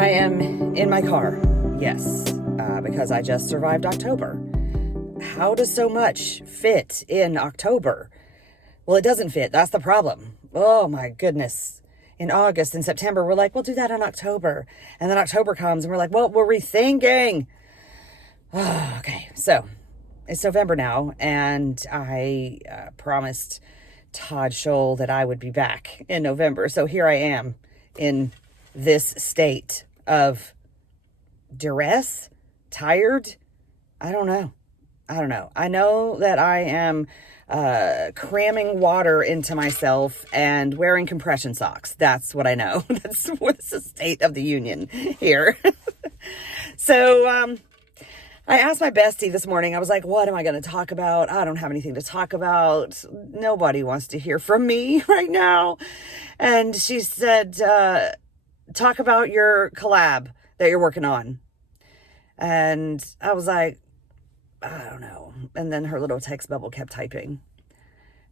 I am in my car, yes, because I just survived October. How does so much fit in October? Well, it doesn't fit. That's the problem. Oh my goodness. In August and September, we're like, we'll do that in October. And then October comes and we're like, well, we're rethinking. Oh, okay, so it's November now, and I promised Todd Scholl that I would be back in November. So here I am in this state of duress, tired. I don't know. I know that I am cramming water into myself and wearing compression socks. That's what I know. That's what's the state of the union here. So, I asked my bestie this morning, I was like, what am I going to talk about? I don't have anything to talk about. Nobody wants to hear from me right now. And she said, talk about your collab that you're working on. And I was like, I don't know. And then her little text bubble kept typing.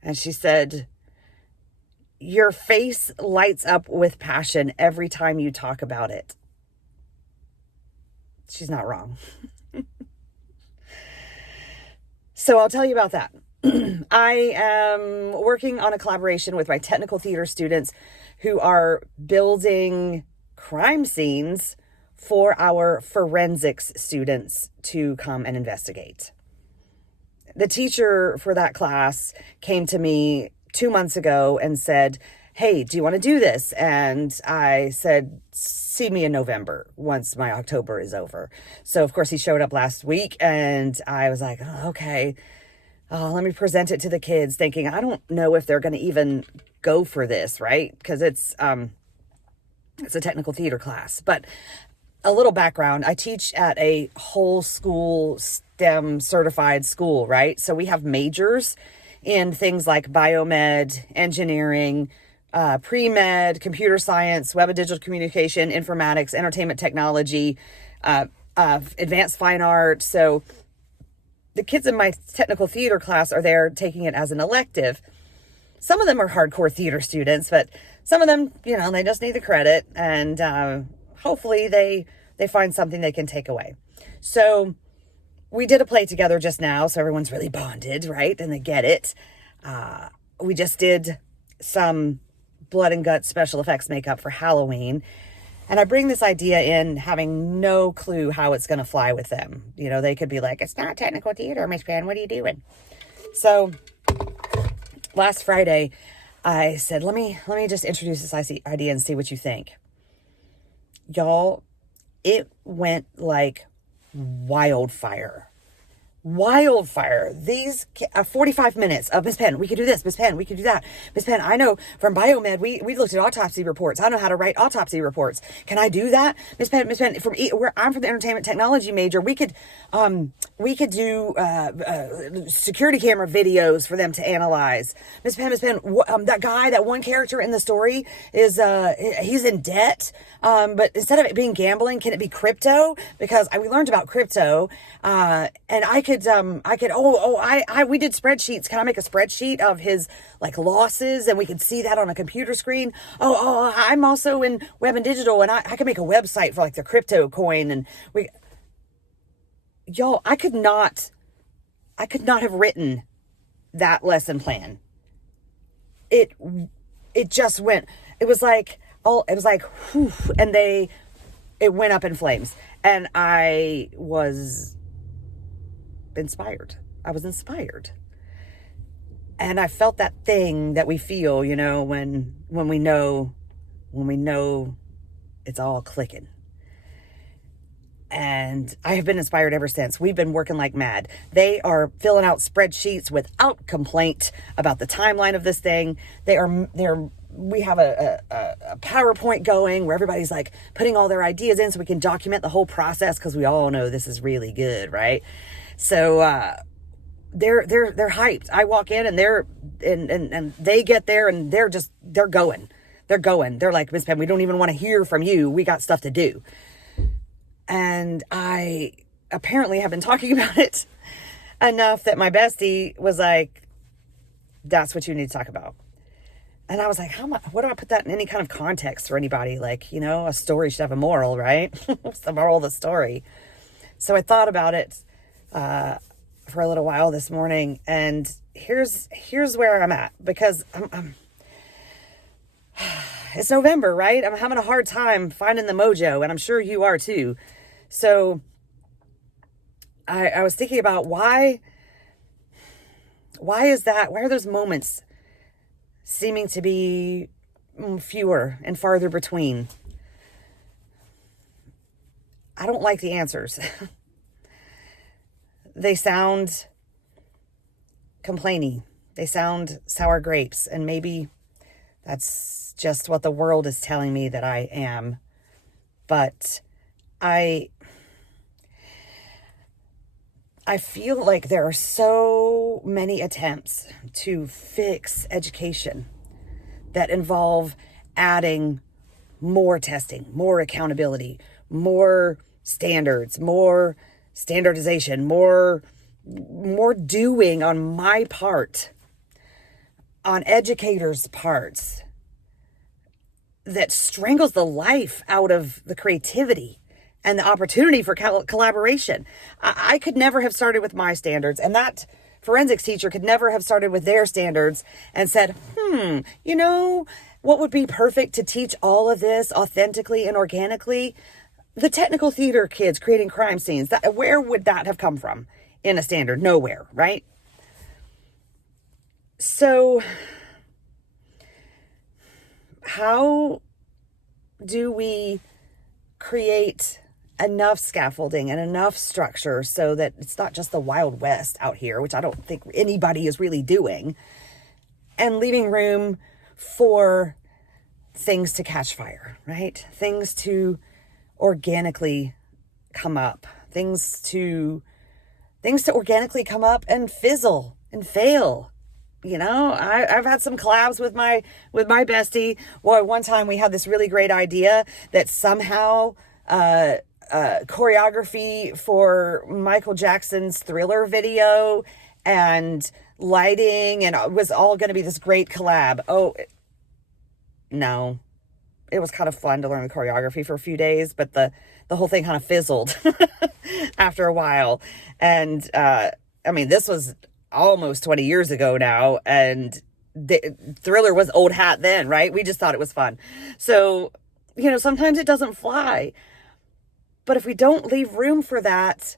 And she said, your face lights up with passion every time you talk about it. She's not wrong. So I'll tell you about that. I am working on a collaboration with my technical theater students who are building crime scenes for our forensics students to come and investigate. The teacher for that class came to me 2 months ago and said, hey, do you want to do this? And I said, see me in November once my October is over. So of course he showed up last week and I was like, oh, okay, let me present it to the kids, thinking, I don't know if they're going to even go for this, right? Because it's a technical theater class. But a little background, I teach at a whole school STEM certified school, right? So we have majors in things like biomed, engineering, pre-med, computer science, web and digital communication, informatics, entertainment technology, advanced fine art. So the kids in my technical theater class are there taking it as an elective. Some of them are hardcore theater students, but some of them, they just need the credit, and hopefully they find something they can take away. So we did a play together just now, so everyone's really bonded, right? And they get it. We just did some blood and guts special effects makeup for Halloween. And I bring this idea in having no clue how it's going to fly with them. They could be like, it's not technical theater, Miss Penn, what are you doing? So last Friday, I said, let me just introduce this idea and see what you think. Y'all, it went like wildfire. These 45 minutes of, Miss Penn, we could do this. Miss Penn, we could do that. Miss Penn, I know from biomed, we looked at autopsy reports. I know how to write autopsy reports. Can I do that? Miss Penn, I'm from the entertainment technology major. We could do security camera videos for them to analyze. Miss Penn, that one character in the story is he's in debt. But instead of it being gambling, can it be crypto? Because we learned about crypto, and we did spreadsheets. Can I make a spreadsheet of his losses, and we could see that on a computer screen? I'm also in web and digital, and I can make a website for the crypto coin. And I could not have written that lesson plan. It just went, it was like, whew, and it went up in flames, and I was inspired. And I felt that thing that we feel, when we know it's all clicking. And I have been inspired ever since. We've been working like mad. They are filling out spreadsheets without complaint about the timeline of this thing. We have a PowerPoint going where everybody's putting all their ideas in so we can document the whole process, because we all know this is really good, right? So they're hyped. I walk in and and they get there and they're going. They're like, Miss Penn, we don't even want to hear from you. We got stuff to do. And I apparently have been talking about it enough that my bestie was like, that's what you need to talk about. And I was like, what do I put that in any kind of context for anybody? Like, a story should have a moral, right? What's the moral of the story? So I thought about it for a little while this morning, and here's where I'm at, because it's November, right? I'm having a hard time finding the mojo, and I'm sure you are too. So I was thinking about why is that? Why are those moments seeming to be fewer and farther between? I don't like the answers. They sound complaining. They sound sour grapes, and maybe that's just what the world is telling me that I am. But I feel like there are so many attempts to fix education that involve adding more testing, more accountability, more standards, more standardization, more doing on my part, on educators' parts, that strangles the life out of the creativity and the opportunity for collaboration. I could never have started with my standards, and that forensics teacher could never have started with their standards and said, what would be perfect to teach all of this authentically and organically? The technical theater kids creating crime scenes. Where would that have come from in a standard? Nowhere, right? So how do we create enough scaffolding and enough structure so that it's not just the Wild West out here, which I don't think anybody is really doing, and leaving room for things to catch fire, right? Things to organically come up, things to organically come up and fizzle and fail. I've had some collabs with my bestie. Well, one time we had this really great idea that somehow choreography for Michael Jackson's Thriller video and lighting, and it was all going to be this great collab. No, it was kind of fun to learn the choreography for a few days, but the whole thing kind of fizzled after a while. And this was almost 20 years ago now, and Thriller was old hat then, right? We just thought it was fun. So, sometimes it doesn't fly. But if we don't leave room for that,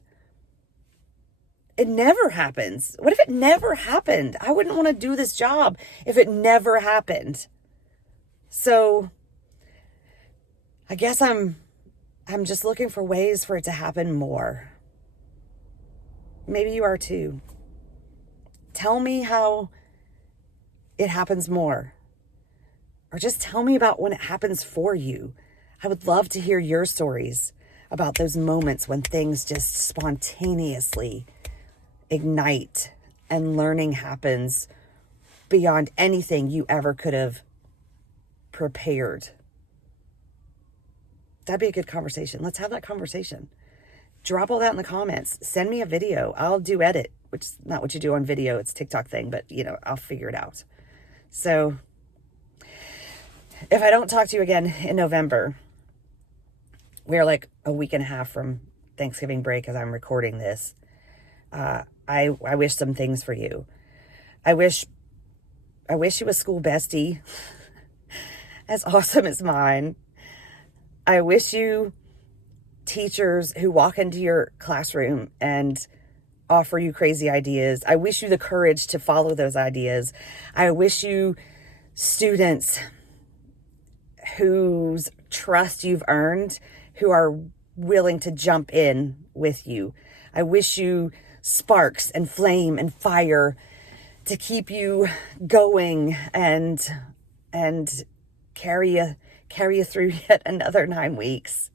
it never happens. What if it never happened? I wouldn't want to do this job if it never happened. So I guess I'm just looking for ways for it to happen more. Maybe you are too. Tell me how it happens more. Or just tell me about when it happens for you. I would love to hear your stories about those moments when things just spontaneously ignite and learning happens beyond anything you ever could have prepared. That'd be a good conversation. Let's have that conversation. Drop all that in the comments. Send me a video. I'll do edit, which is not what you do on video. It's a TikTok thing, but I'll figure it out. So if I don't talk to you again in November, we're like a week and a half from Thanksgiving break as I'm recording this. I wish some things for you. I wish you a school bestie as awesome as mine. I wish you teachers who walk into your classroom and offer you crazy ideas. I wish you the courage to follow those ideas. I wish you students whose trust you've earned, who are willing to jump in with you. I wish you sparks and flame and fire to keep you going and carry you through yet another 9 weeks.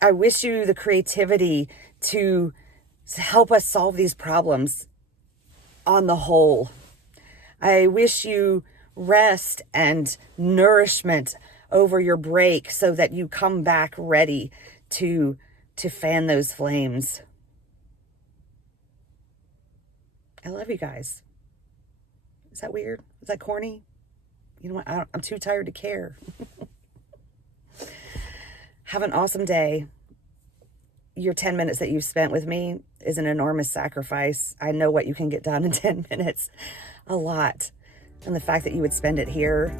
I wish you the creativity to help us solve these problems on the whole. I wish you rest and nourishment over your break so that you come back ready to fan those flames. I love you guys. Is that weird? Is that corny? you know what? I'm too tired to care. Have an awesome day. Your 10 minutes that you've spent with me is an enormous sacrifice. I know what you can get done in 10 minutes. A lot. And the fact that you would spend it here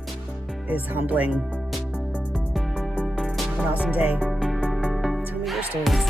is humbling. Have an awesome day. Tell me your stories.